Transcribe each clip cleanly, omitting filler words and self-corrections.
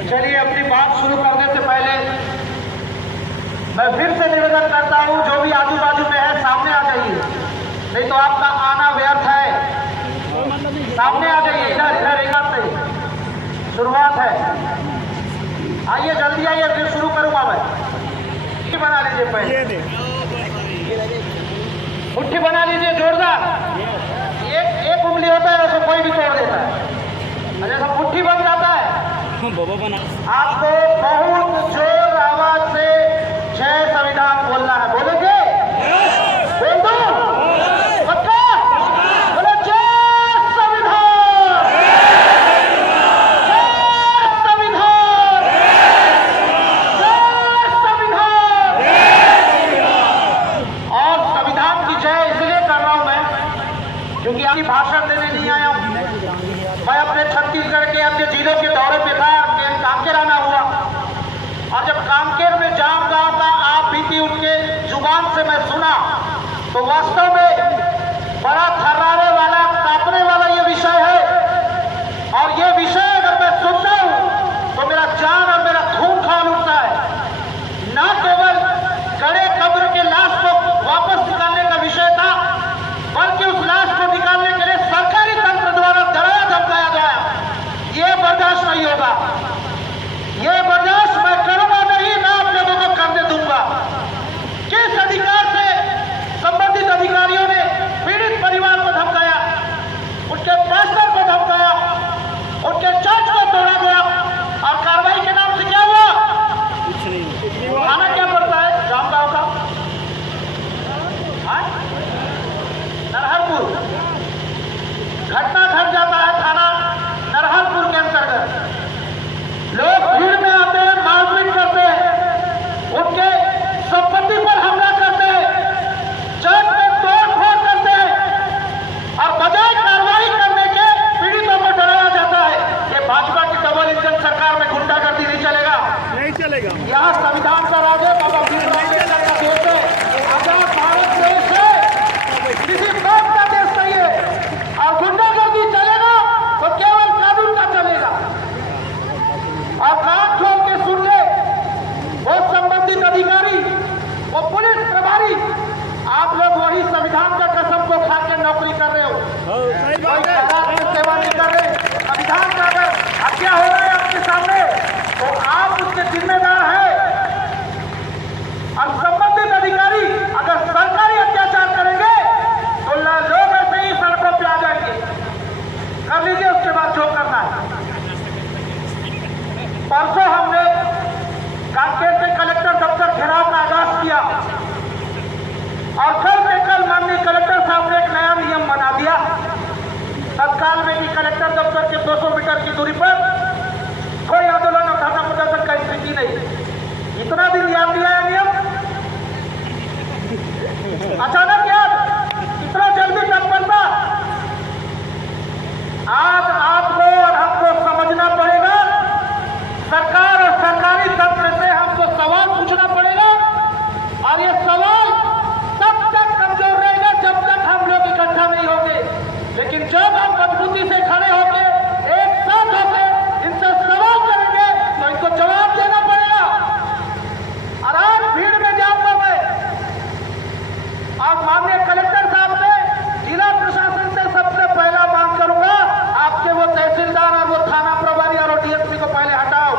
चलिए, अपनी बात शुरू करने से पहले मैं फिर से निवेदन करता हूं, जो भी आजू बाजू में है सामने आ जाइए, नहीं तो आपका आना व्यर्थ है। सामने आ जाइए, इधर इधर एक बात से शुरुआत है। आइए जल्दी आइए, फिर शुरू करूंगा मैं। मुट्ठी बना लीजिए, पहले मुट्ठी बना लीजिए जोरदार। एक उंगली होता है, उसको कोई भी तोड़ देता है, जैसा मुट्ठी बन जाता है। आपको बहुत जोर आवाज से जय संविधान बोलना है। बोलोगे? बोल दो, पक्का? बोलो जय संविधान, जय संविधान, जय संविधान। और संविधान की जय इसलिए कर रहा हूं मैं, क्योंकि आपकी भाषण देने नहीं आया हूं। मैं अपने छत्तीसगढ़ के अपने जिलों के दौरे पे था, कांकेर आना हुआ, और जब कांकेर में जाम रहा था, आप भी थी, उनके जुबान से मैं सुना, तो वास्तव में बड़ा थर्राने वाला, कांपने वाला ये विषय है। और ये विषय अगर मैं सुनता हूं तो मेरा जान और मेरा खून खौल उठता है। ना केवल गड़े कब्र के लाश को वापस निकालने का विषय था, बल्कि उस लाश को निकालने के लिए सरकारी तंत्र द्वारा डराया धमकाया गया। ये बर्दाश्त नहीं होगा, ये बर्दाश्त मैं करूंगा नहीं, मैं आप लोगों को करने दूंगा। किस अधिकार से संबंधित अधिकारियों ने पीड़ित परिवार को धमकाया, उनके पास्टर को धमकाया, उनके चर्च को तोड़ा गया, और कार्रवाई के नाम से क्या हुआ? खाना क्या पड़ता है जामगांव का? नरहरपुर घटना घट जाता है, थाना नरहरपुर के अंतर्गत। लोग भीड़ में आते हैं, मारपीट करते हैं, उनके संपत्ति पर हमला करते हैं, चर्च में तोड़फोड़ करते हैं, और बजाय कार्रवाई करने के पीड़ितों को डराया जाता है। ये भाजपा की डबल इंजन सरकार में गुंडागर्दी नहीं चलेगा, नहीं चलेगा। यहाँ संविधान का राज है, बाबा भीमराव अम्बेडकर का देश है, आजाद भारत देश है, किसी बात का देश नहीं है। और गुंडागर्दी चलेगा तो केवल कानून का चलेगा। और कान खोल के सुन ले, वो संबंधित अधिकारी, वो पुलिस प्रभारी, आप लोग वही संविधान का कसम को खा के नौकरी कर रहे हो, कोई सरकार की सेवा नहीं कर रहे। संविधान का अगर हत्या हो रहा है आपके सामने, तो आप उसके जिम्मेदार हैं। और संबंधित अधिकारी अगर सरकारी अत्याचार करेंगे तो लोग ऐसे ही सड़कों पे आ जाएंगे। कर लीजिए उसके बाद जो करना है। परसों हमने कांकेर के कलेक्टर दफ्तर घेराव का आगाज किया, और कल माननीय कलेक्टर साहब ने एक नया नियम बना दिया तत्काल में कि कलेक्टर दफ्तर के 200 मीटर की दूरी पर कोई आंदोलन और धरना प्रदर्शन का स्थिति नहीं। इतना दिन याद दिया है नियम, अचानक याद, इतना जल्दी तक बनता। आज आपको और हमको समझना पड़ेगा, सरकार और सरकारी तंत्र से हमको सवाल पूछना पड़ेगा, और ये सवाल तब तक कमजोर रहेगा जब तक हम लोग इकट्ठा नहीं होंगे। लेकिन जब हम मजबूती से खड़े होंगे, एक साथ होकर इनसे सवाल करेंगे, तो इनको जवाब देना पड़ेगा। और आज भीड़ में जाऊंगा मैं, और माननीय कलेक्टर साहब से, जिला प्रशासन से सबसे पहला मांग करूंगा, आपके वो तहसीलदार और वो थाना प्रभारी और वो डीएसपी को पहले हटाओ।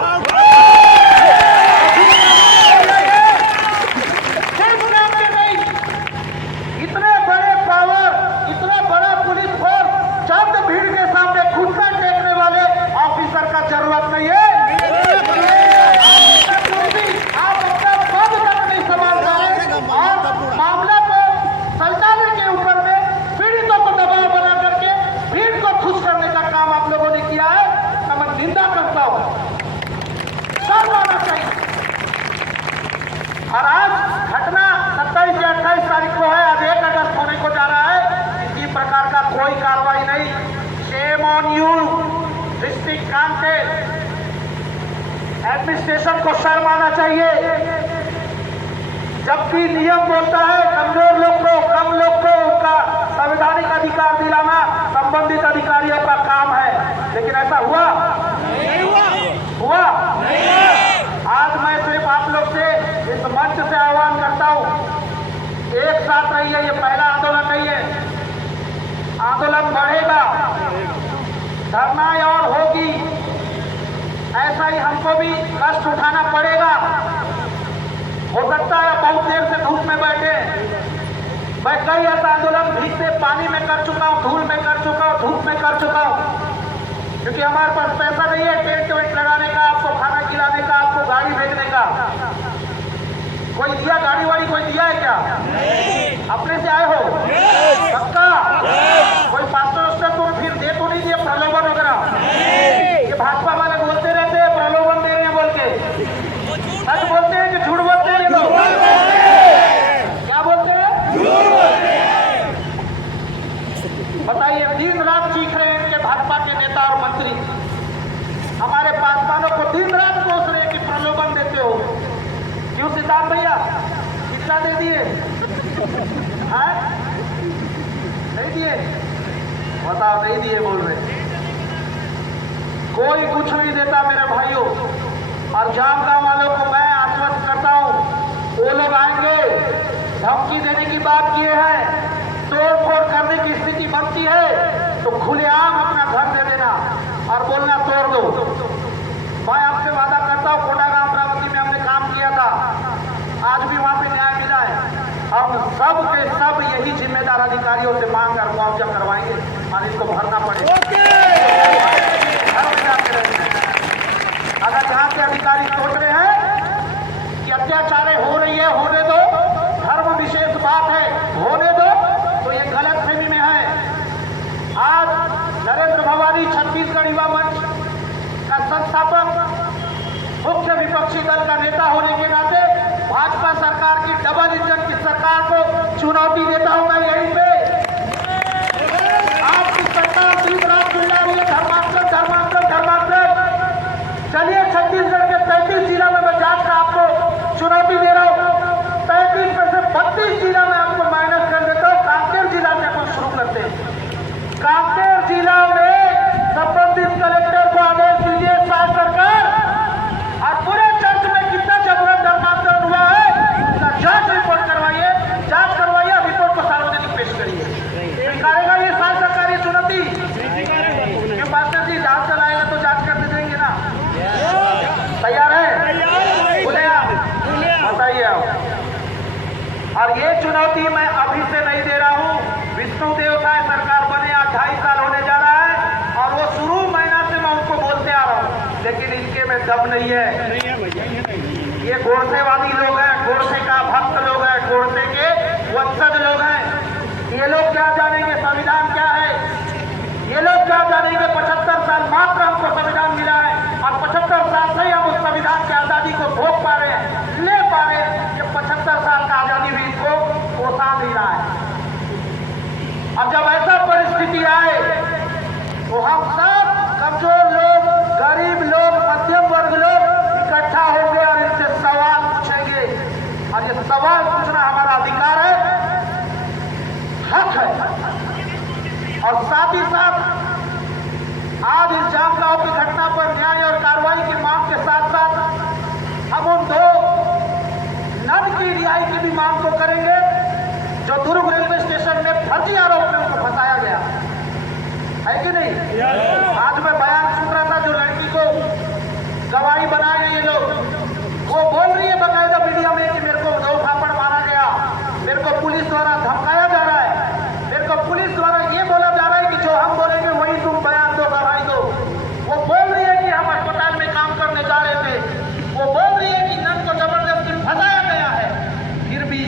इतने बड़े पावर, इतना बड़ा पुलिस फोर्स, चंद भीड़ के सामने घुटना टेकने वाले ऑफिसर का जरूरत नहीं है। आप अपना पद तक नहीं संभाल पाए, और मामला को सुलझाने के ऊपर में पीड़ितों को दबाव बना करके भीड़ को खुश करने का काम आप लोगों ने किया है। मैं निंदा करता हूं, शर्म आना चाहिए। और आज घटना 27 या 28 तारीख को है, आज 1 अगस्त होने को जा रहा है, किसी प्रकार का कोई कार्रवाई नहीं। Shame on you district Kanker administration को शर्म आना चाहिए। जब भी नियम बोलता है कमजोर लोग को, कम लोग को उनका संवैधानिक अधिकार दिलाना संबंधित अधिकारियों का काम है, लेकिन ऐसा हुआ? नहीं हुआ। हमको भी कष्ट उठाना पड़ेगा। हो सकता है बहुत देर से धूप में बैठे, मैं कई ऐसा आंदोलन भीगते पानी में कर चुका हूँ, धूल में कर चुका हूँ, धूप में कर चुका हूँ, क्योंकि हमारे पास पैसा नहीं है टेंट वेंट लगाने का, आपको खाना खिलाने का, आपको गाड़ी भेजने का। कोई दिया गाड़ी वाड़ी, कोई दिया है क्या? अपने से आए हो पक्का? कोई पास्टर वास्टर तो फिर दे तो नहीं दिए प्रलोभन वगैरह? ये भाजपा वाले बोलते रहते हैं प्रलोभन दे रहे हैं बोल के, सच बोलते हैं कि झूठ बोलते हैं ये लोग? क्या बोलते हैं? बताइए, दिन रात चीख रहे हैं इनके भाजपा के नेता और मंत्री, हमारे पासवानों को दिन रात कोस रहे हैं कि प्रलोभन देते हो। क्यों सिद्धार्थ भैया कितना दे दिए? नहीं दिए? बताओ, नहीं दिए बोल रहे। कोई कुछ नहीं देता मेरे भाइयों। और जाम गांव वालों को मैं आश्वस्त करता हूं, वो लोग आएंगे, धमकी देने की बात किए हैं, तोड़ फोड़ करने की स्थिति बनती है तो खुलेआम अपना घर दे देना और बोलना तोड़ दो। मैं आपसे वादा करता हूं, कोटागांव अमरावती में हमने काम किया था, आज भी वहां पे न्याय मिला है। हम सब के सब यही जिम्मेदार अधिकारियों से मांग कर मुआवजा करवाएंगे और इसको भरना पड़ेगा। अगर यहाँ के अधिकारी सोच रहे हैं कि अत्याचार हो रही है, होने दो, धर्म विशेष बात है, होने दो, तो ये गलत फहमी में है। आज नरेंद्र भवानी छत्तीसगढ़ युवा मंच का संस्थापक, मुख्य विपक्षी दल का नेता होने के नाते भाजपा सरकार की डबल इंजन की सरकार को चुनौती देता हूं मैं यहीं पे। आपकी सरकार दिन रात चिल्ला रही है धर्मांतरण धर्मांतरण धर्मांतरण। चलिए छत्तीसगढ़ के 33 जिला में मैं जांच का आपको चुनौती दे रहा हूँ। 35 में से 32 जिला में आपको माइनस कर देता हूँ। कांकेर जिला से अपन शुरू करते हैं। कांकेर जिला में संबंधित कलेक्टर को आदेश दीजिए शासन सरकार, और पूरे चर्च में कितना जबरन धर्मांतरण हुआ है उसका जांच रिपोर्ट करवाइए, जांच करवाइए, रिपोर्ट को सार्वजनिक पेश करिए। स्वीकारेगा ये शासन सरकार ये चुनौती? क्यों मास्टर जी, जांच चलाएगा तो जांच करते देंगे ना? तैयार है? बोले आप, बताइए आप। और ये चुनौती मैं अभी से नहीं दे रहा हूँ, विष्णु देवताएं सरकार बने आज 2.5 साल होने जा रहा है, और वो शुरू महीना से मैं उनको बोलते आ रहा हूँ, लेकिन इनके में दम नहीं है। ये गोडसेवादी लोग हैं, गोडसे का भक्त लोग हैं, गोडसे के वंशज लोग हैं। ये लोग क्या जानेंगे संविधान क्या है? ये लोग क्या जानेंगे 75 साल मात्र हमको संविधान मिला है, और 75 साल से ही हम उस संविधान की आजादी को भोग पा रहे हैं, ले पा रहे हैं। कि 75 साल का आजादी भी इनको पोसा नहीं रहा है। अब जब ऐसा परिस्थिति आए तो हम सब कमजोर लोग, गरीब लोग, मध्यम वर्ग लोग इकट्ठा होंगे और इनसे सवाल पूछेंगे, और ये सवाल पूछना हमारा अधिकार है, हक है। और साथ ही साथ आज इस जामगांव की घटना पर न्याय और कार्रवाई की मांग के साथ साथ हम उन 2 नन की रिहाई की भी मांग को करेंगे जो दुर्ग रेलवे स्टेशन में फर्जी आरोप में उनको फंसाया गया है कि नहीं? आज मैं बयान सुन रहा था, जो लड़की को गवाही बनाए ये लोग, वो बोल रही है बकायदा मीडिया में कि मेरे को 2 फापड़ मारा गया, मेरे को पुलिस द्वारा धमकाया जा रहा है, मेरे को पुलिस द्वारा ये बोला जा रहा है कि जो हम बोलेंगे वही तुम बयान दो, गवाही दो। वो बोल रही है कि हम अस्पताल में काम करने जा रहे थे, वो बोल रही है कि नन को जबरदस्ती फंसाया गया है। फिर भी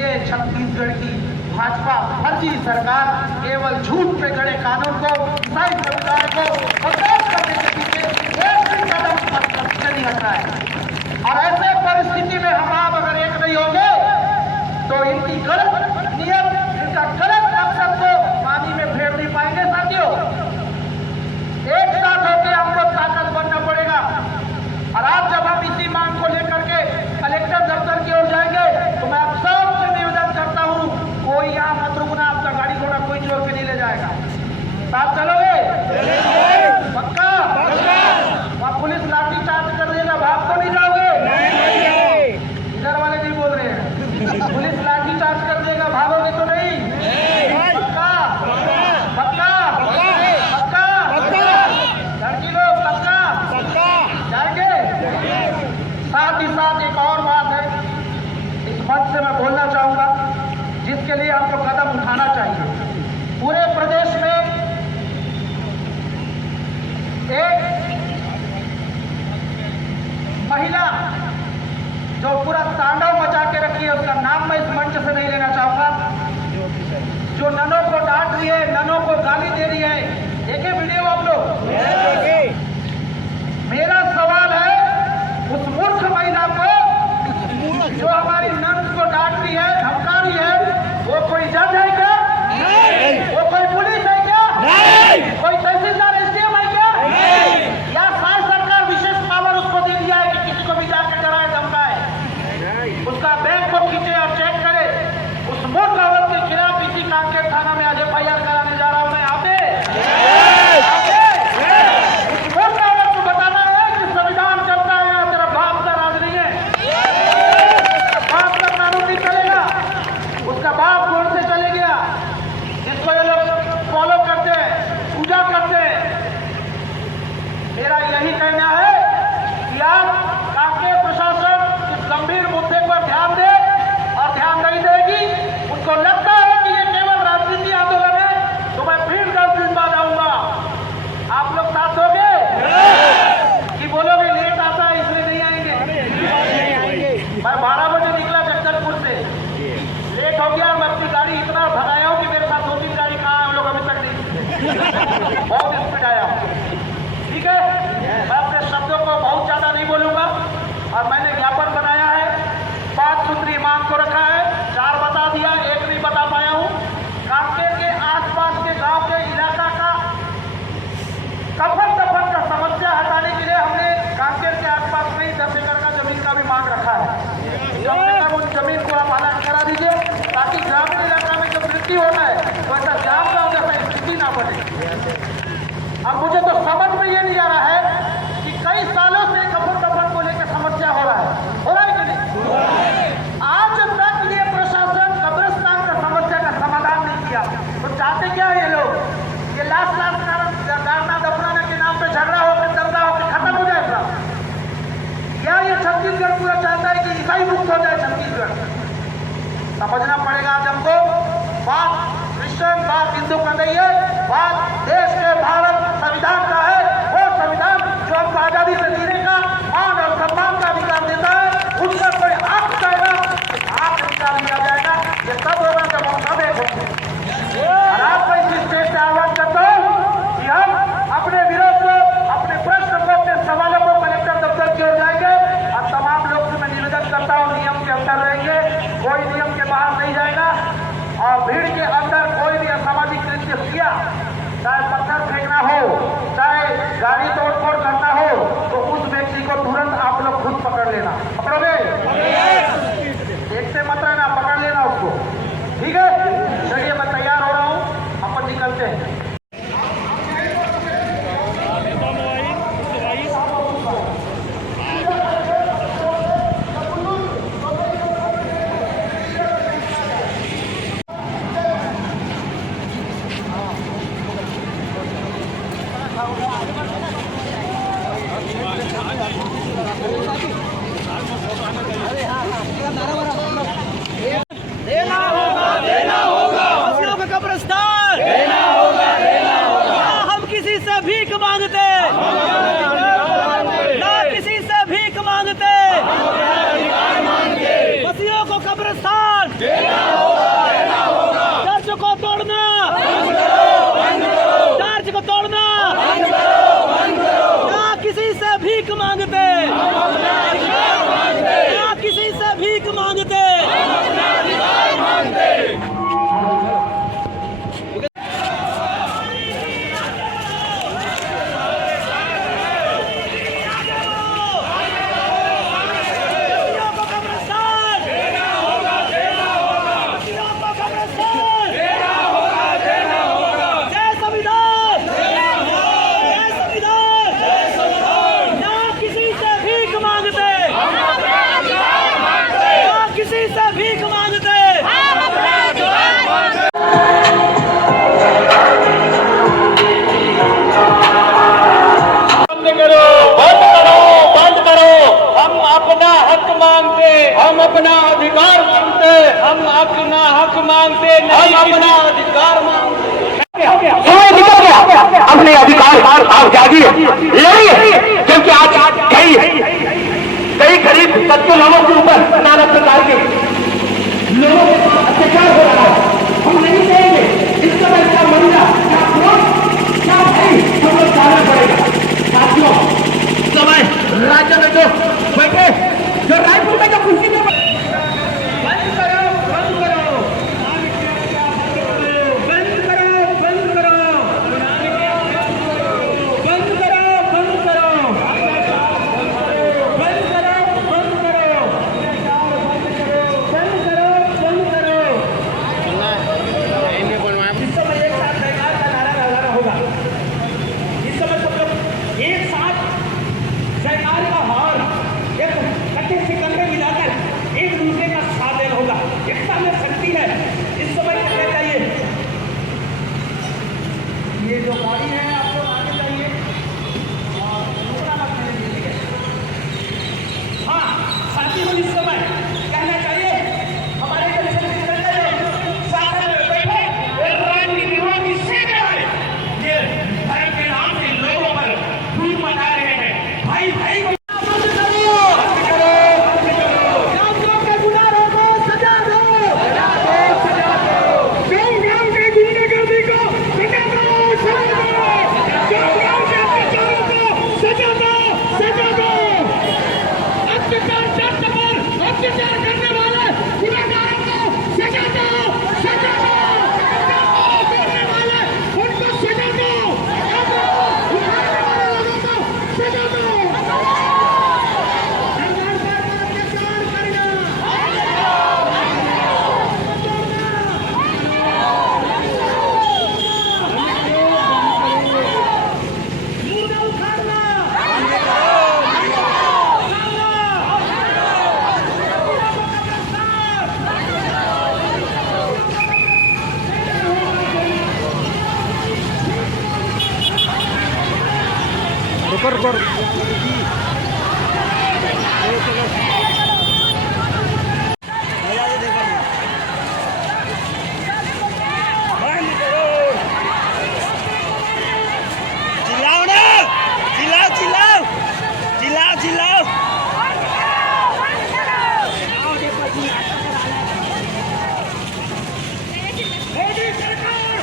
ये छत्तीसगढ़ की भाजपा फर्जी सरकार केवल झूठ पे गड़े कानून को ईसाई समुदाय महिला जो पूरा तांडव मचा के रखी है, उसका नाम मैं इस मंच से नहीं लेना चाहूंगा, जो ननों को डांट रही है, ननों को गाली दे रही है। देखे वीडियो आप लोग? मेरा सवाल है उस मूर्ख महिला को जो हमारी नंस को डांट रही है, धमका रही है, वो कोई जज है क्या? वो कोई पुलिस है क्या? कोई तहसीलदार एसडीएम है क्या? या शायद सरकार विशेष पावर उसको दे दिया है कि किसी को भी जाकर डराए धमकाए, उसका बैंक को खींचे और चेक करे? उस मूर्ख औरत के खिलाफ इसी कांकेर थाना में आज एफआईआर कराने जा रहा हूं मैं। उस मूर्ख औरत को बताना है कि संविधान चलता है, तेरा बाप का राज नहीं है, बाप का कानून नहीं चलेगा। उसका बाप गोल से चले गया, जिसको ये लोग फॉलो करते हैं, पूजा करते हैं। मेरा यही कहना है कि आप कांकेर प्रशासन इस गंभीर मुद्दे पर ध्यान दे, और ध्यान नहीं देगी, उनको लगता है कि ये केवल राजनीति आंदोलन है, तो मैं फिर 10 दिन बाद आऊंगा। आप लोग साथ दोगे कि बोलोगे लेट आता है इसलिए नहीं आएंगे? मैं 12 बजे निकला जगदलपुर से, लेट हो गया। मैं अपनी गाड़ी इतना भगाया हूं कि मेरे साथ 2-3 गाड़ी कहाँ है हम लोग अभी तक नहीं बहुत स्पीड आया हूं। ठीक है, मैं अपने शब्दों को बहुत ज्यादा नहीं बोलूंगा, और मैंने ज्ञापन बनाया है, 5 सूत्री मांग को रखा है, 4 बता दिया, 1 नहीं बता पाया हूं। कांकेर के आसपास के गांव के इलाका का कफन दफन का समस्या हटाने के लिए हमने कांकेर के आसपास में 10 एकड़ का जमीन का भी मांग रखा है। कम से कम उस जमीन को आप अलग करा दीजिए, ताकि ग्रामीण इलाका में जब मृत्यु होता है तो ऐसा जान का जैसा स्थिति ना बने। अब मुझे तो समझ में ये नहीं आ रहा है कि कई सालों से कफन दफन को लेकर समस्या हो रहा है कि नहीं? आज तक ये प्रशासन कब्रिस्तान का समस्या का समाधान नहीं किया। तो चाहते क्या है ये लोग? ये लाश गाड़ना दफनाने के नाम पे झगड़ा होकर दंगा होकर खत्म हो जाएगा, या ये छत्तीसगढ़ पूरा चाहता है कि ईसाई मुक्त हो जाए छत्तीसगढ़? समझना पड़ेगा आज हमको। बात क्रिश्चियन, बात हिंदू का नहीं है, बात देश के भारत संविधान का है। वो संविधान जो हमको आजादी से जीने का, मान और सम्मान का अधिकार देता है, उस पर कोई आंख उठाएगा, आंख निकाल दिया जाएगा। ये तब होगा जब हम सब एक होंगे। और आपको इस स्टेज से आह्वान करता हूं कि हम अपने विरोध को, अपने प्रश्न को, अपने सवालों को कलेक्टर दफ्तर की ओर जाएंगे, और तमाम लोग से मैं निवेदन करता हूं नियम के अंदर रहेंगे, कोई नियम के बाहर नहीं जाएगा। और भीड़ के अंदर कोई भी असामाजिक कृत्य किया, चाहे पत्थर फेंकना हो, चाहे गाड़ी तोड़फोड़ करना हो, तो उस व्यक्ति को तुरंत आप लोग खुद पकड़ लेना। पकड़ोगे? एक से मत रहना, पकड़ लेना उसको। ठीक है, चलिए मैं तैयार हो रहा हूँ, अपन निकलते हैं। देना होगा बसियों का कब्रिस्तान, देना होगा हम किसी से भीख मांगते, ना किसी से भीख मांगते, बसियों को कब्रिस्तान देना होगा। चर्च को तोड़ना, चर्च को तोड़ना, ना किसी से भीख मांगते, ना किसी से भीख मांगते। हम अपना अधिकार मांगते, हम अपना हक मांगते, हम अपना अधिकार मांगते। निकल गया अपने अधिकार आप जागिए, लड़िए, क्योंकि आज कई मानना पड़ेगा। साथियों, समय राज्य में जो बैठे, जो रायपुर में जो कुर्सी में बंद करो, बंद करो, बंद करो, बंद करो, बंद करो, बंद करो, बंद करो, बंद करो, बंद करो, बंद करो। इस समय एक साथ जयकार का नारा लगाना होगा। इस समय सब लोग एक साथ जयकार का हार एक कट्टे से कंधे मिलाकर एक दूसरे का साथ देना होगा। एकता में शक्ति है। इस समय करना चाहिए। ये जो गाड़ी है आप लोग आगे जाइए और दूसरा मत करेंगे, ठीक है? हाँ, साथियों इस समय कहना चाहिए हमारे कलेक्शन के अंदर साथ में बैठे और राजनीतियों की सेना है। ये धर्म के नाम से लोगों पर धूल मचा रहे हैं। भाई भाई को बंद करो, बंद करो, बंद करो। गांव के गुनाहों को सजा दो, सजा दो, सजा दो। गांव के गुंडागर्दी को सजा दो, सजा दो। गांव के अत्याचारों को सजा दो, सजा दो। अत्याचार जट पर अत्याचार करने वाले गुनाहगारों को सजा दो, सजा दो। करने वाले उनको सजा दो, उठाने वाले लोगों को सजा दो। सरकार पर अत्याचार करना, मुर्दा उखाड़ना, चिल्लाओ ना, चिल्लाओ, चिल्लाओ, चिल्लाओ, चिल्लाओ। मोदी सरकार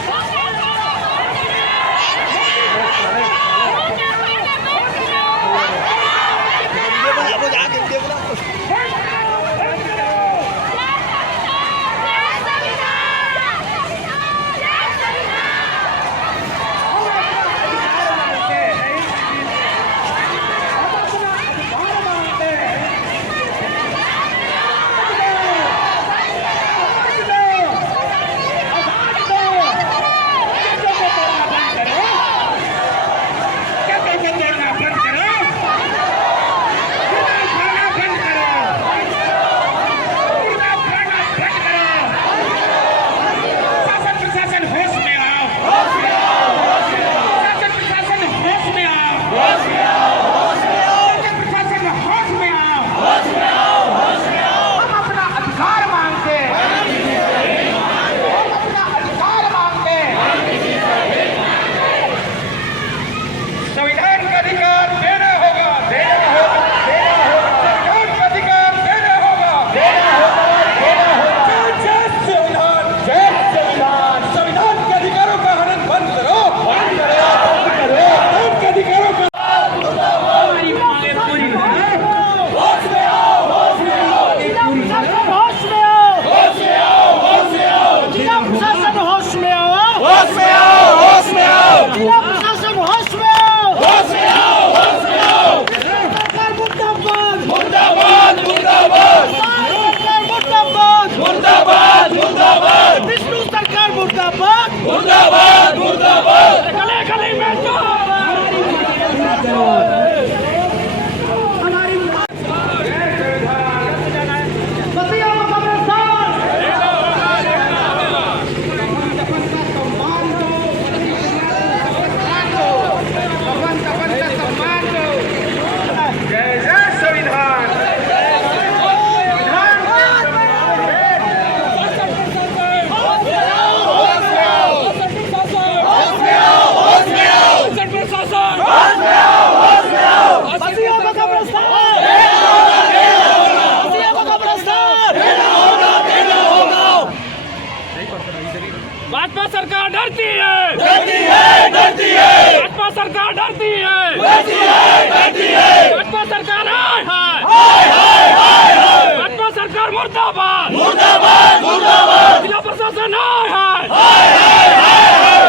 मुर्दाबाद मुर्दाबाद मुर्दाबाद। जिला प्रशासन है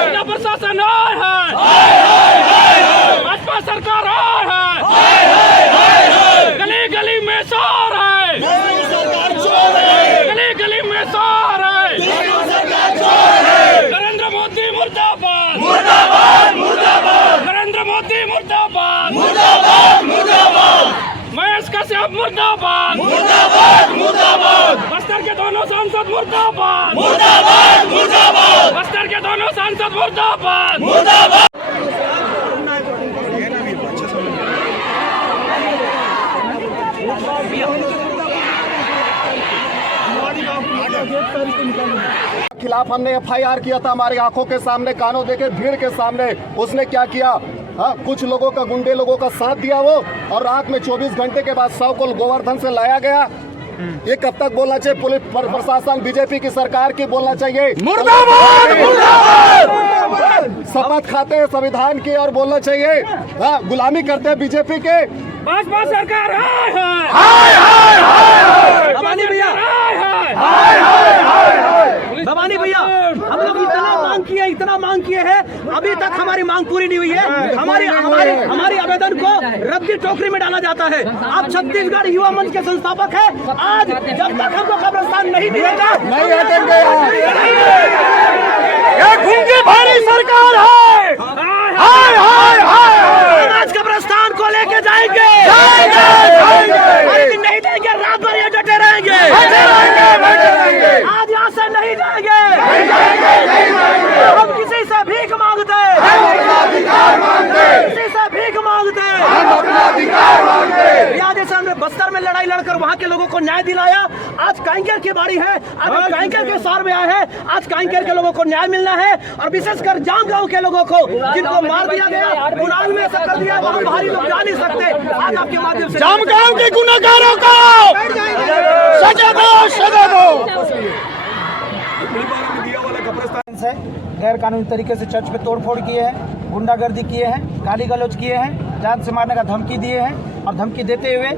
जिला प्रशासन है भाजपा सरकार है गली गली में शोर है गली गली में शोर है नरेंद्र मोदी मुर्दाबाद मुर्दाबाद मुर्दाबाद नरेंद्र मोदी मुर्दाबाद मुर्दाबाद मुर्दाबाद महेश कश्यप मुर्दाबाद मुर्दाबाद मुर्दाबाद बस्तर के दोनों सांसद मुर्दाबाद मुर्दाबाद मुर्दाबाद बस्तर के दोनों सांसद मुर्दाबाद मुर्दाबाद। खिलाफ हमने एफआईआर किया था, हमारी आंखों के सामने, कानों देखे, भीड़ के सामने। उसने क्या किया? हाँ, कुछ लोगों का, गुंडे लोगों का साथ दिया वो, और रात में 24 घंटे के बाद 100 को गोवर्धन से लाया गया। ये कब तक बोलना चाहिए? पुलिस प्रशासन, बीजेपी की सरकार की बोलना चाहिए मुर्दाबाद मुर्दाबाद। शपथ खाते हैं संविधान की और बोलना चाहिए हाँ, गुलामी करते हैं बीजेपी के। भाजपा सरकार भवानी भैया भवानी भैया हम लोग इतना मांग किए हैं, अभी तक हमारी मांग पूरी नहीं हुई है। हमारी आवेदन को रद्दी टोकरी में डाला जाता है। आप छत्तीसगढ़ युवा मंच के संस्थापक हैं। आज जब तक हमको कब्रिस्तान नहीं मिलेगा नहीं हटेंगे। ये गूंगी भारी सरकार है। आज कब्रिस्तान को लेके जाएंगे नहीं देंगे, रात भर ये डटे रहेंगे। आज यहाँ से नहीं जाएंगे। हम किसी से भीख मांगते किसी से भीख मांगते जैसे हमने बस्तर में लड़ाई लड़कर वहाँ के लोगों को न्याय दिलाया। आज कांकेर की बारी है, आज कांकेर के सार में आए हैं। आज कांकेर के लोगों को न्याय मिलना है, और विशेषकर जाम गांव के लोगों को जिनको मार दिया गया, गुनाह में ऐसा कर दिया, वहाँ बाहरी लोग जा नहीं सकते। आज आपके माध्यम से जाम गांव के गुनहगारों को सजा दो, सजा दो। से गैर कानूनी तरीके से चर्च पे तोड़फोड़ किए हैं, गुंडागर्दी किए हैं, गाली गलौज किए हैं, जान से मारने का धमकी दिए हैं, और धमकी देते हुए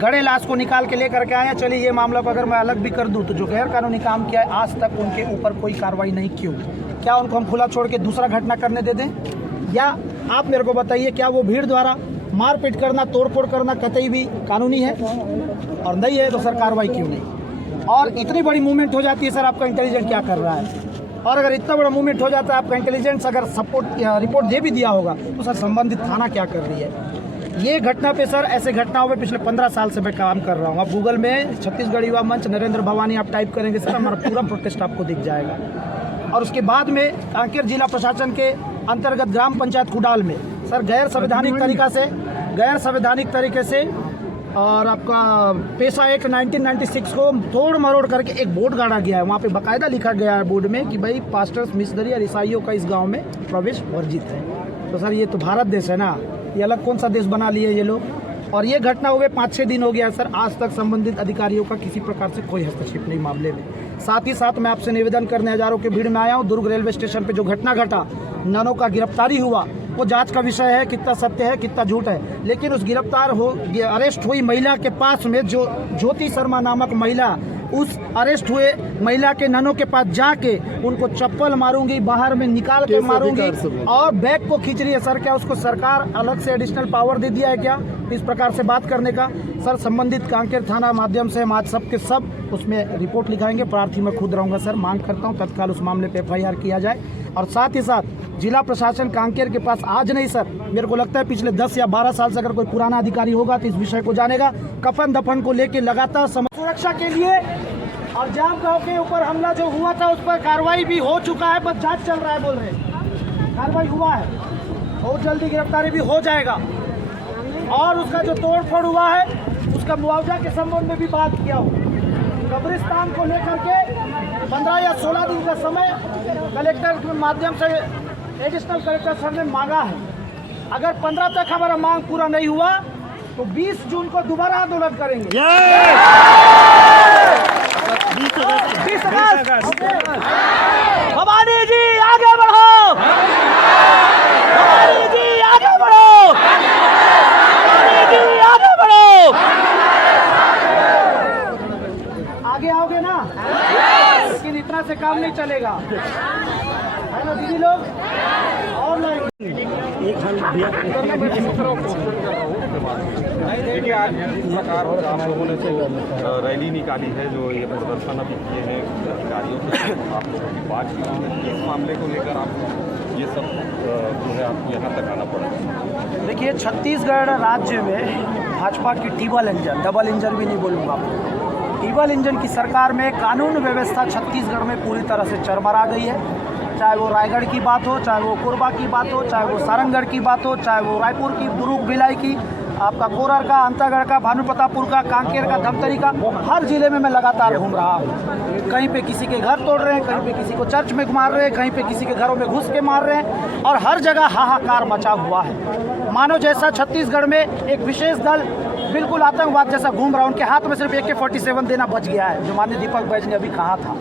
गड़े लाश को निकाल के लेकर के आए हैं। चलिए ये मामला को अगर मैं अलग भी कर दूं तो जो गैर कानूनी काम किया है आज तक उनके ऊपर कोई कार्रवाई नहीं क्यों? क्या उनको हम खुला छोड़ के दूसरा घटना करने दे दें? या आप मेरे को बताइए, क्या वो भीड़ द्वारा मारपीट करना, तोड़फोड़ करना कतई भी कानूनी है? और नहीं है तो सर कार्रवाई क्यों नहीं? और इतनी बड़ी मूवमेंट हो जाती है सर, आपका इंटेलिजेंस क्या कर रहा है? और अगर इतना बड़ा मूवमेंट हो जाता है, आपका इंटेलिजेंस अगर सपोर्ट रिपोर्ट दे भी दिया होगा तो सर संबंधित थाना क्या कर रही है? ये घटना पे सर, ऐसे घटनाओं पे पिछले 15 साल से मैं काम कर रहा हूँ। आप गूगल में छत्तीसगढ़ युवा मंच नरेंद्र भवानी आप टाइप करेंगे सर, हमारा पूरा प्रोटेस्ट आपको दिख जाएगा। और उसके बाद में कांकेर जिला प्रशासन के अंतर्गत ग्राम पंचायत कुडाल में सर गैर संवैधानिक तरीके से और आपका पेशा एक्ट 1996 को तोड़ मरोड़ करके एक बोर्ड गाड़ा गया है। वहाँ पे बाकायदा लिखा गया है बोर्ड में कि भाई पास्टर्स, मिशनरी और ईसाइयों का इस गांव में प्रवेश वर्जित है। तो सर ये तो भारत देश है ना, ये अलग कौन सा देश बना लिए ये लोग? और ये घटना हुए 5-6 दिन हो गया सर, आज तक संबंधित अधिकारियों का किसी प्रकार से कोई हस्तक्षेप नहीं मामले में। साथ ही साथ मैं आपसे निवेदन करने हजारों की भीड़ में आया हूँ। दुर्ग रेलवे स्टेशन पे जो घटना घटा, ननों का गिरफ्तारी हुआ, वो जांच का विषय है, कितना सत्य है कितना झूठ है। लेकिन उस अरेस्ट हुई महिला के पास में जो ज्योति शर्मा नामक महिला, उस अरेस्ट हुए महिला के ननों के पास जाके उनको चप्पल मारूंगी, बाहर में निकाल के मारूंगी और बैग को खींच रही है। सर क्या उसको सरकार अलग से एडिशनल पावर दे दिया है क्या इस प्रकार से बात करने का? सर संबंधित कांकेर थाना माध्यम से हम आज सब के सब उसमें रिपोर्ट लिखाएंगे। प्रार्थी मैं खुद रहूंगा सर, मांग करता हूं तत्काल उस मामले पे FIR किया जाए। और साथ ही साथ जिला प्रशासन कांकेर के पास आज नहीं सर, मेरे को लगता है पिछले 10 या 12 साल से अगर कोई पुराना अधिकारी होगा तो इस विषय को जानेगा। कफन दफन को लेकर लगातार सुरक्षा के लिए और जाम गांव के ऊपर हमला जो हुआ था उस पर कार्रवाई भी हो चुका है, बस जांच चल रहा है बोल रहे हैं। कार्रवाई हुआ है, बहुत जल्दी गिरफ्तारी भी हो जाएगा। और उसका जो तोड़फोड़ हुआ है उसका मुआवजा के संबंध में भी बात किया हो। कब्रिस्तान को लेकर के 15 या 16 दिन का समय कलेक्टर के माध्यम से एडिशनल कलेक्टर सर ने मांगा है। अगर 15 तक हमारा मांग पूरा नहीं हुआ तो 20 जून को दोबारा आंदोलन करेंगे। भवानी जी आगे बढ़ो, भवानी जी आगे बढ़ो, भवानी जी आगे बढ़ो। आगे नहीं चलेगा, है ना दीदी लोग? और नहीं देखिए, आज जिस प्रकार और आप लोगों ने जो रैली निकाली है, जो ये प्रदर्शन अभी किए हैं अधिकारियों से आप लोगों की बात की, इस मामले को लेकर आप ये सब जो है आपको यहाँ तक आना पड़ा। देखिए, छत्तीसगढ़ राज्य में भाजपा की डबल इंजन भी नहीं बोलूँगा, डबल इंजन की सरकार में कानून व्यवस्था छत्तीसगढ़ में पूरी तरह से चरमरा गई है। चाहे वो रायगढ़ की बात हो, चाहे वो कोरबा की बात हो, चाहे वो सारंगढ़ की बात हो, चाहे वो रायपुर की, दुर्ग, भिलाई की, आपका कोरर का, अंतागढ़ का, भानुप्रतापपुर का, कांकेर का, धमतरी का, हर जिले में मैं लगातार घूम रहा हूँ। कहीं पे किसी के घर तोड़ रहे हैं, कहीं पे किसी को चर्च में मार रहे हैं, कहीं पे किसी के घरों में घुस के मार रहे हैं, और हर जगह हाहाकार मचा हुआ है। मानो जैसा छत्तीसगढ़ में एक विशेष दल बिल्कुल आतंकवाद जैसा घूम रहा है, उनके हाथ में सिर्फ AK-47 देना बच गया है, जो माननीय दीपक बैज ने अभी कहा था।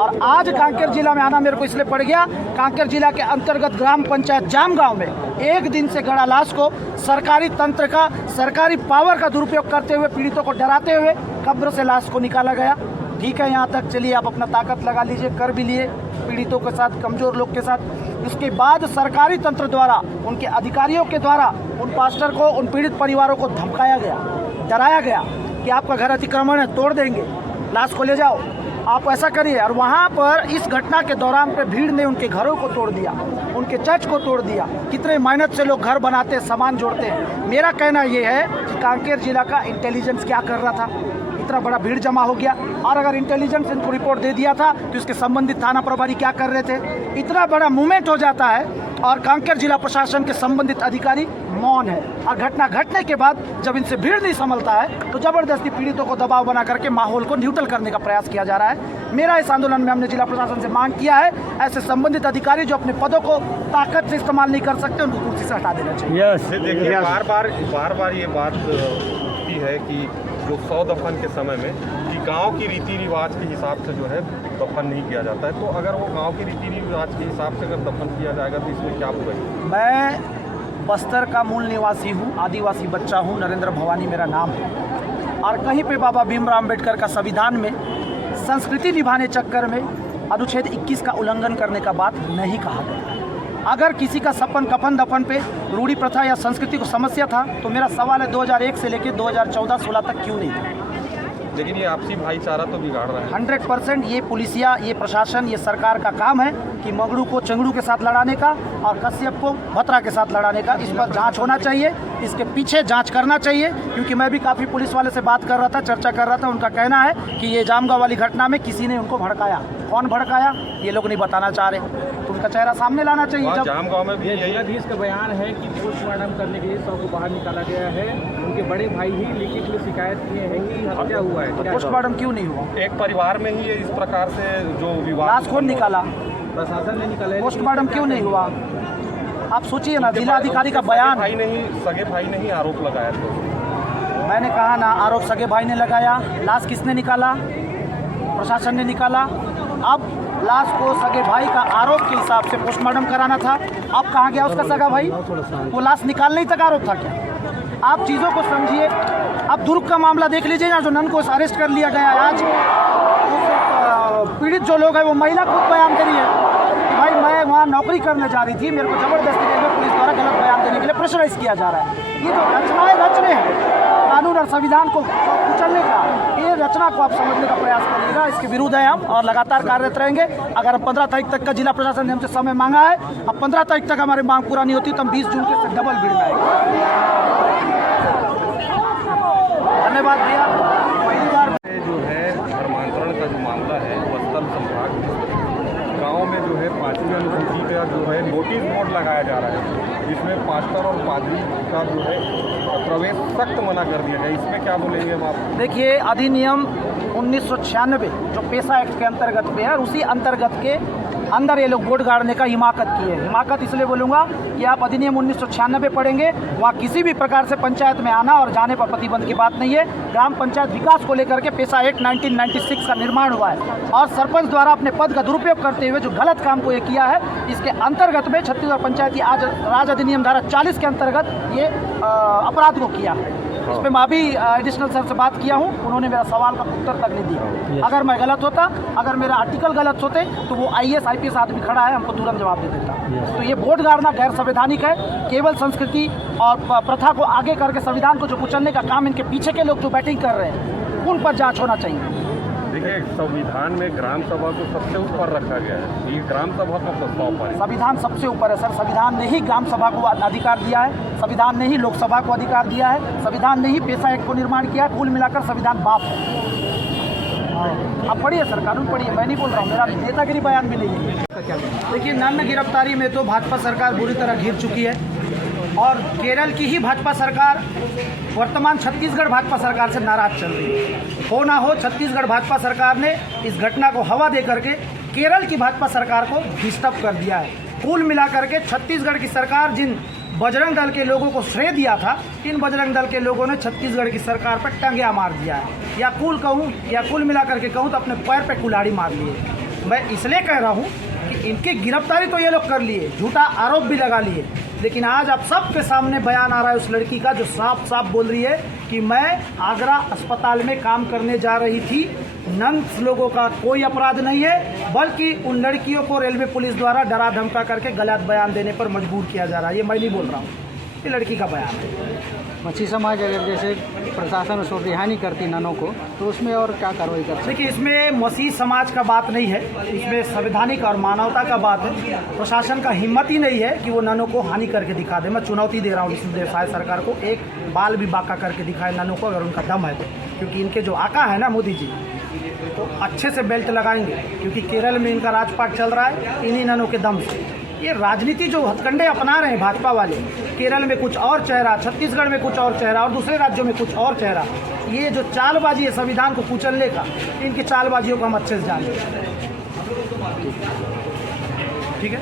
और आज कांकेर जिला में आना मेरे को इसलिए पड़ गया, कांकेर जिला के अंतर्गत ग्राम पंचायत जामगांव में एक दिन से गड़ा लाश को सरकारी तंत्र का, सरकारी पावर का दुरुपयोग करते हुए, पीड़ितों को डराते हुए कब्र से लाश को निकाला गया। ठीक है, यहाँ तक चलिए, आप अपना ताकत लगा लीजिए, कर भी लिए पीड़ितों के साथ, कमजोर लोग के साथ। उसके बाद सरकारी तंत्र द्वारा, उनके अधिकारियों के द्वारा उन पास्टर को, उन पीड़ित परिवारों को धमकाया गया, डराया गया कि आपका घर अतिक्रमण है, तोड़ देंगे, लाश को ले जाओ, आप ऐसा करिए। और वहाँ पर इस घटना के दौरान पे भीड़ ने उनके घरों को तोड़ दिया, उनके चर्च को तोड़ दिया। कितने मेहनत से लोग घर बनाते हैं, सामान जोड़ते हैं। मेरा कहना ये है कि कांकेर जिला का इंटेलिजेंस क्या कर रहा था, इतना बड़ा भीड़ जमा हो गया, और अगर इंटेलिजेंस इनको रिपोर्ट दे दिया था तो इसके संबंधित थाना प्रभारी क्या कर रहे थे। इतना बड़ा मूवमेंट हो जाता है और कांकेर जिला प्रशासन के संबंधित अधिकारी मौन है, और घटना घटने के बाद जब इनसे भीड़ नहीं संभलता है तो जबरदस्ती पीड़ितों को दबाव बना करके माहौल को न्यूट्रल करने का प्रयास किया जा रहा है। मेरा इस आंदोलन में हमने जिला प्रशासन से मांग किया है, ऐसे संबंधित अधिकारी जो अपने पदों को ताकत से इस्तेमाल नहीं कर सकते, उनको कुर्सी से हटा देना चाहिए। देखिए, बार बार ये बात उठती है कि जो 100 दफन के समय में कि गांव की रीति रिवाज के हिसाब से जो है दफन नहीं किया जाता है, तो अगर वो गांव की रीति रिवाज के हिसाब से अगर दफन किया जाएगा तो इसमें क्या बुराई? मैं बस्तर का मूल निवासी हूँ, आदिवासी बच्चा हूँ, नरेंद्र भवानी मेरा नाम है, और कहीं पे बाबा भीमराव अम्बेडकर का संविधान में संस्कृति निभाने चक्कर में अनुच्छेद 21 का उल्लंघन करने का बात नहीं कहा गया। अगर किसी का सपन कफन दफन पे रूढ़ी प्रथा या संस्कृति को समस्या था तो मेरा सवाल है 2001 से लेकर 2014-16 तक क्यों नहीं था? लेकिन ये आपसी भाईचारा तो बिगाड़ रहा है। 100% ये पुलिसिया, ये प्रशासन, ये सरकार का काम है कि मगड़ू को चंगड़ू के साथ लड़ाने का और कश्यप को भतरा के साथ लड़ाने का। इस पर जांच होना चाहिए, इसके पीछे जांच करना चाहिए, क्योंकि मैं भी काफ़ी पुलिस वाले से बात कर रहा था, चर्चा कर रहा था। उनका कहना है कि ये जामगांव वाली घटना में किसी ने उनको भड़काया। कौन भड़काया ये लोग नहीं बताना चाह रहे, तो उनका चेहरा सामने लाना चाहिए। जब जामगांव में भी जिलाधीश का बयान है कि पोस्टमार्टम करने के लिए 100 को बाहर निकाला गया है, उनके बड़े भाई ही लिखित में शिकायत किए हैं कि हत्या हुआ है, तो पोस्टमार्टम क्यों नहीं हुआ? एक परिवार में ही ये इस प्रकार से जो विवाद, लाश कौन निकाला? प्रशासन ने निकाला है। पोस्टमार्टम क्यों नहीं हुआ? आप सोचिए ना, जिलाधिकारी का बयान। सगे भाई ने ही आरोप लगाया था। मैंने कहा ना, आरोप सगे भाई ने लगाया। लाश किसने निकाला? प्रशासन ने निकाला। अब लाश को सगे भाई का आरोप के हिसाब से पोस्टमार्टम कराना था। अब कहाँ गया उसका सगा भाई? वो लाश निकालने ही तक आरोप था क्या? आप चीज़ों को समझिए। अब दुर्ग का मामला देख लीजिए ना, जो नन को अरेस्ट कर लिया गया आज। पीड़ित जो लोग हैं वो महिला खुद बयान करी है कि भाई मैं वहाँ नौकरी करने जा रही थी, मेरे को जबरदस्ती पुलिस द्वारा गलत बयान देने के लिए प्रेशराइज किया जा रहा है। ये जो रचनाएं रच रहे हैं कानून और संविधान को कुचलने का, ये रचना को आप समझने का प्रयास करिएगा। इसके विरुद्ध है हम और लगातार कार्यरत रहेंगे। अगर हम 15 तारीख तक का जिला प्रशासन ने हमसे समय मांगा है, अब 15 तारीख तक हमारी मांग पूरा नहीं होती तो हम 20 जून के डबल भीड़ में आएंगे। धन्यवाद भैया। पहली बार जो है धर्मांतरण का जो मामला है, बस्तर संभाग गाँव में जो है 5वीं अनुसूची का जो है नोटिस बोर्ड लगाया जा रहा है, जिसमें पास्टर और पादरी का जो है प्रवेश सख्त मना कर दिया गया। इसमें क्या बोलेंगे आप? देखिए, अधिनियम 1996 जो पेशा एक्ट के अंतर्गत पे है, उसी अंतर्गत के अंदर ये लोग बोर्ड गाड़ने का हिमाकत किए। हिमाकत इसलिए बोलूँगा कि आप अधिनियम 1996 पढ़ेंगे, वहाँ किसी भी प्रकार से पंचायत में आना और जाने पर प्रतिबंध की बात नहीं है। ग्राम पंचायत विकास को लेकर के पेशा एक्ट 1996 का निर्माण हुआ है, और सरपंच द्वारा अपने पद का दुरुपयोग करते हुए जो गलत काम को ये किया है, इसके अंतर्गत में छत्तीसगढ़ पंचायती राज अधिनियम धारा 40 के अंतर्गत ये अपराध को किया है। इस पे मैं अभी एडिशनल सर से बात किया हूँ, उन्होंने मेरा सवाल का उत्तर तक नहीं दिया। अगर मैं गलत होता, अगर मेरा आर्टिकल गलत होते तो वो IAS IPS आदमी खड़ा है, हमको तुरंत जवाब दे देता। तो ये वोट गाड़ना गैर संवैधानिक है। केवल संस्कृति और प्रथा को आगे करके संविधान को जो कुचलने का काम इनके पीछे के लोग जो बैटिंग कर रहे हैं, उन पर जांच होना चाहिए। देखिए, संविधान में ग्राम सभा को सबसे ऊपर रखा गया है। ये ग्राम सभा का प्रस्ताव पारित, संविधान सबसे ऊपर है सर। संविधान ने ही ग्राम सभा को अधिकार दिया है, संविधान ने ही लोकसभा को अधिकार दिया है, संविधान ने ही पेशा एक्ट को निर्माण किया है। कुल मिलाकर संविधान बाप है। आप पढ़िए सर, कानून पढ़िए, मैं नहीं बोल रहा हूँ, मेरा नेतागिरी बयान भी नहीं है। देखिए, नन्ही गिरफ्तारी में तो भाजपा सरकार बुरी तरह घिर चुकी है और केरल की ही भाजपा सरकार वर्तमान छत्तीसगढ़ भाजपा सरकार से नाराज चल रही है। हो ना हो, छत्तीसगढ़ भाजपा सरकार ने इस घटना को हवा दे करके केरल की भाजपा सरकार को डिस्टर्ब कर दिया है। कुल मिलाकर के छत्तीसगढ़ की सरकार जिन बजरंग दल के लोगों को श्रेय दिया था, इन बजरंग दल के लोगों ने छत्तीसगढ़ की सरकार पर टंगिया मार दिया है, या कुल मिलाकर के कहूँ तो अपने पैर पे कुल्हाड़ी मार लिए। मैं इसलिए कह रहा हूँ कि इनकी गिरफ्तारी तो ये लोग कर लिए, झूठा आरोप भी लगा लिए, लेकिन आज आप सबके सामने बयान आ रहा है उस लड़की का जो साफ साफ बोल रही है कि मैं आगरा अस्पताल में काम करने जा रही थी। नंस लोगों का कोई अपराध नहीं है, बल्कि उन लड़कियों को रेलवे पुलिस द्वारा डरा धमका करके गलत बयान देने पर मजबूर किया जा रहा है। ये मैं नहीं बोल रहा हूँ, ये लड़की का बयान है। मछली समाज अगर जैसे प्रशासन उसको रिहा नहीं करती ननों को, तो उसमें और क्या कार्रवाई कर सकते? देखिए, इसमें मसीह समाज का बात नहीं है, इसमें संवैधानिक और मानवता का बात है। प्रशासन का हिम्मत ही नहीं है कि वो ननों को हानि करके दिखा दे। मैं चुनौती दे रहा हूँ विष्णुदेव साय सरकार को, एक बाल भी बाका करके दिखाए ननों को, अगर उनका दम है तो। क्योंकि इनके जो आका है ना मोदी जी, तो अच्छे से बेल्ट लगाएंगे, क्योंकि केरल में इनका राजपाट चल रहा है इन्हीं ननों के दम से। ये राजनीति जो हथकंडे अपना रहे हैं भाजपा वाले, केरल में कुछ और चेहरा, छत्तीसगढ़ में कुछ और चेहरा और दूसरे राज्यों में कुछ और चेहरा, ये जो चालबाजी है संविधान को कुचलने का, इनकी चालबाजियों को हम अच्छे से जानते हैं। ठीक है।